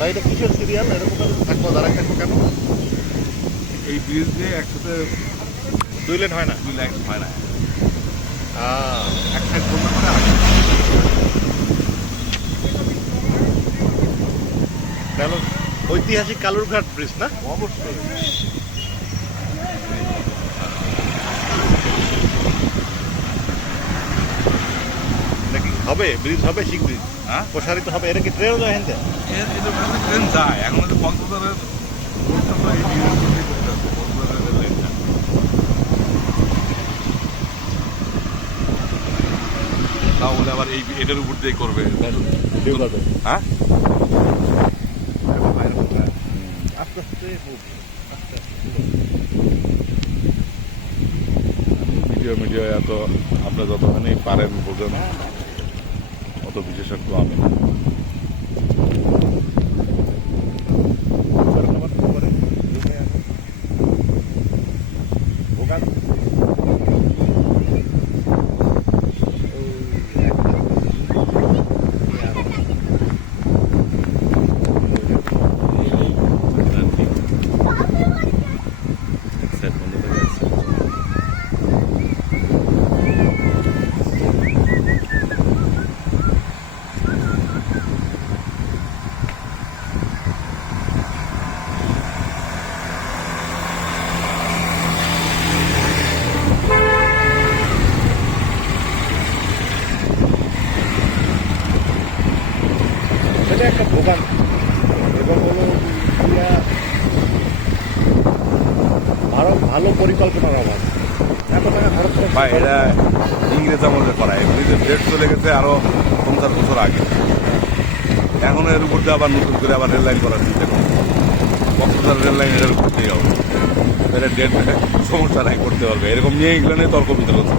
তাই এটা কিসের সিরিয়াল এরকম থাকবো দাঁড়ায় থাকবো কেন? এই ব্রিজ দিয়ে একসাথে 2 লেন হয় না? 2 লাইন হয় না। আহ, এক সাইড বন্ধ করে আর তাহলে ঐতিহাসিক কালুরঘাট ব্রিজ না? অবশ্যই নাকি হবে ব্রিজ হবে শিগগিরই হ্যাঁ প্রসারিত হবে। এটা কি ট্রেনও যায় হেনতে? ট্রেন যায় এখন হচ্ছে কক্সবাজারের রোডটা তো এই ব্রিজের মধ্যেই করতে হবে, কক্সবাজারের লাইনটা। তাহলে আবার এই এটার উপর দিয়ে করবে হ্যাঁ আস্তে আস্তে move, আস্তে আস্তে। মিডিয়া এত আপনারা যতখানি পারেন বোঝেন, অত বিশেষজ্ঞ আমি না। এটা একটা ভোগান এবং হলো ভালো পরিকল্পনার অভাব। এত টাকা খরচ করে ভাই এটা ইংরেজ আমলে করা, এমনিতে ডেট চলে গেছে আরো 50 বছর আগে। এখন এর উপর দিয়ে আবার নতুন করে আবার রেল লাইন করার চিন্তা করছে। কক্সবাজার রেল লাইন এটার করতেই হবে, এটা ডেট সমস্যা নাই, করতে পারবে। এরকম নিয়ে ইংল্যান্ডে তর্ক বিতর্ক হচ্ছে।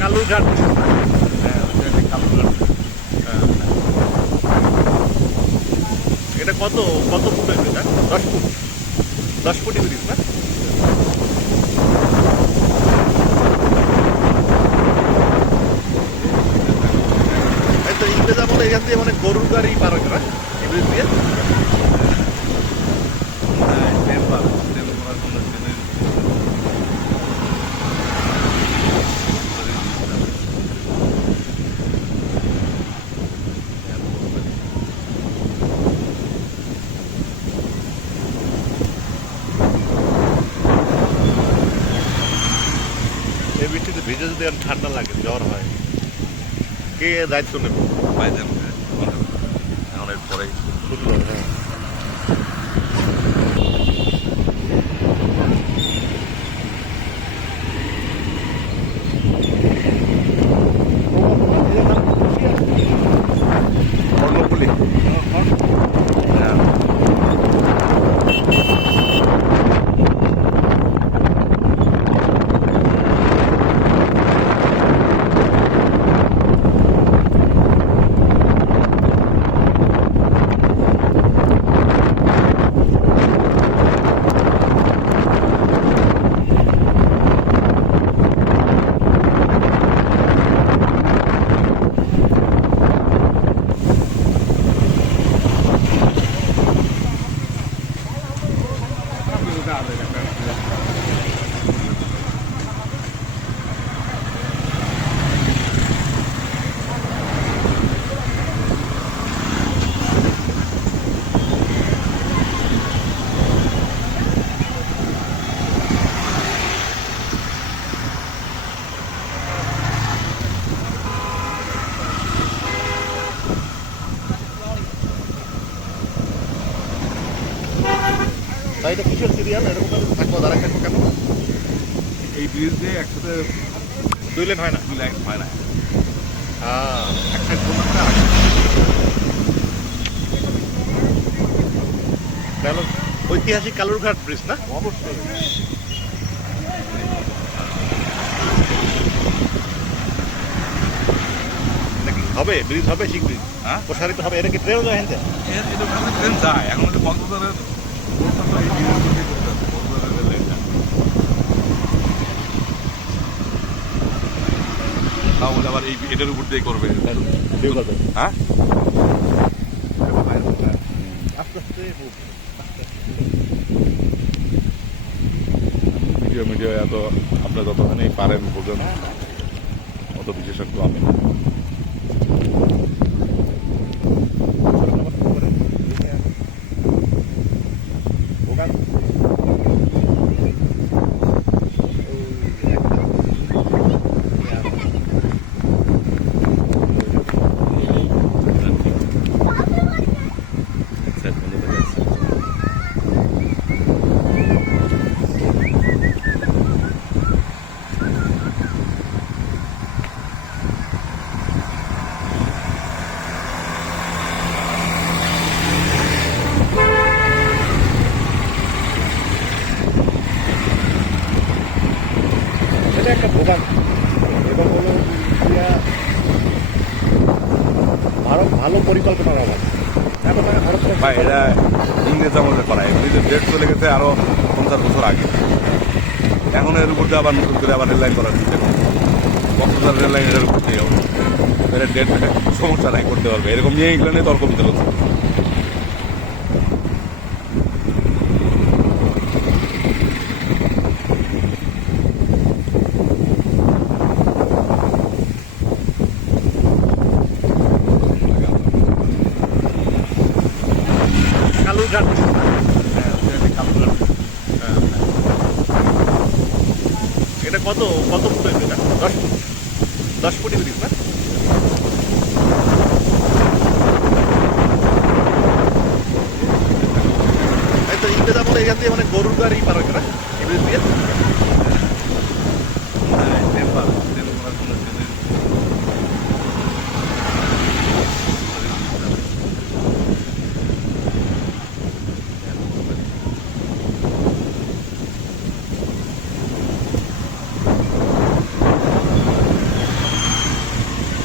কালুরঘাট এটা কত ফুট হয়েছে না? 10 ফুট, 10 ফুটই ব্রিজ না? এই তো ইংরেজ আমলে এখান দিয়ে মানে গরুর গাড়ি পার হইতো না এই ব্রিজ দিয়ে? এই বৃষ্টিতে ভিজে যদি আর ঠান্ডা লাগে, জ্বর হয়, কে দায়িত্ব নেবে? এখন এর পরেই শুনলো হ্যাঁ। কর্ণফুলি তাই এটা কিসের সিরিয়াল এরকম থাকবো দাঁড়ায় থাকবো কেন? এই ব্রিজ দিয়ে একসাথে 2 লেন হয় না? 2 লাইন হয় না। এক সাইড বন্ধ করে আর তাহলে ঐতিহাসিক কালুরঘাট ব্রিজ না? অবশ্যই নাকি হবে ব্রিজ হবে শিগগিরই? হ্যাঁ প্রসারিত হবে। এটা কি ট্রেন যায় হেনতে? এটা ট্রেন যায় এখন হচ্ছে কক্সবাজারের রোডটা তো এই ব্রিজের উপর দিয়ে করতে হবে, কক্সবাজারের রেল লাইনটা। তাহলে আবার এই এটার উপর দিয়ে করবে। হ্যাঁ আস্তে আস্তে move, আস্তে আস্তে। ভিডিও এত আপনার যতখানি পারেন বোঝেন, অত বিশেষজ্ঞ আমি না। ওখান এটা একটা দোকান এবং হলো ভারত ভালো পরিকল্পনার অভাব। এখন ভারত ভাই এটা ইংরেজ আমলে করা, ব্রিজের ডেট চলে গেছে আরো 50 বছর আগে। এখন এর উপর দিয়ে আবার নতুন করে আবার রেল লাইন করার চিন্তা করছে। কক্সবাজার রেল লাইন এটার উপর দিয়ে হবে, এটা ডেট সমস্যা নাই, করতে পারবে। এরকম নিয়ে ইংল্যান্ডে তর্ক বিতর্ক হচ্ছে। কালুরঘাট। এটা কত কত ফুট হয়েছে? এটা 10 ফুট, 10 ফুটই ব্রিজ না? এই তো ইংরেজ আমলে এখান দিয়ে মানে গরুর গাড়ি পার হয়েছে না এই ব্রিজ দিয়ে?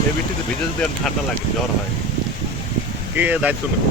এই বৃষ্টিতে ভিজে যদি আর ঠান্ডা লাগে, জ্বর হয়, কে দায়িত্ব নেবে?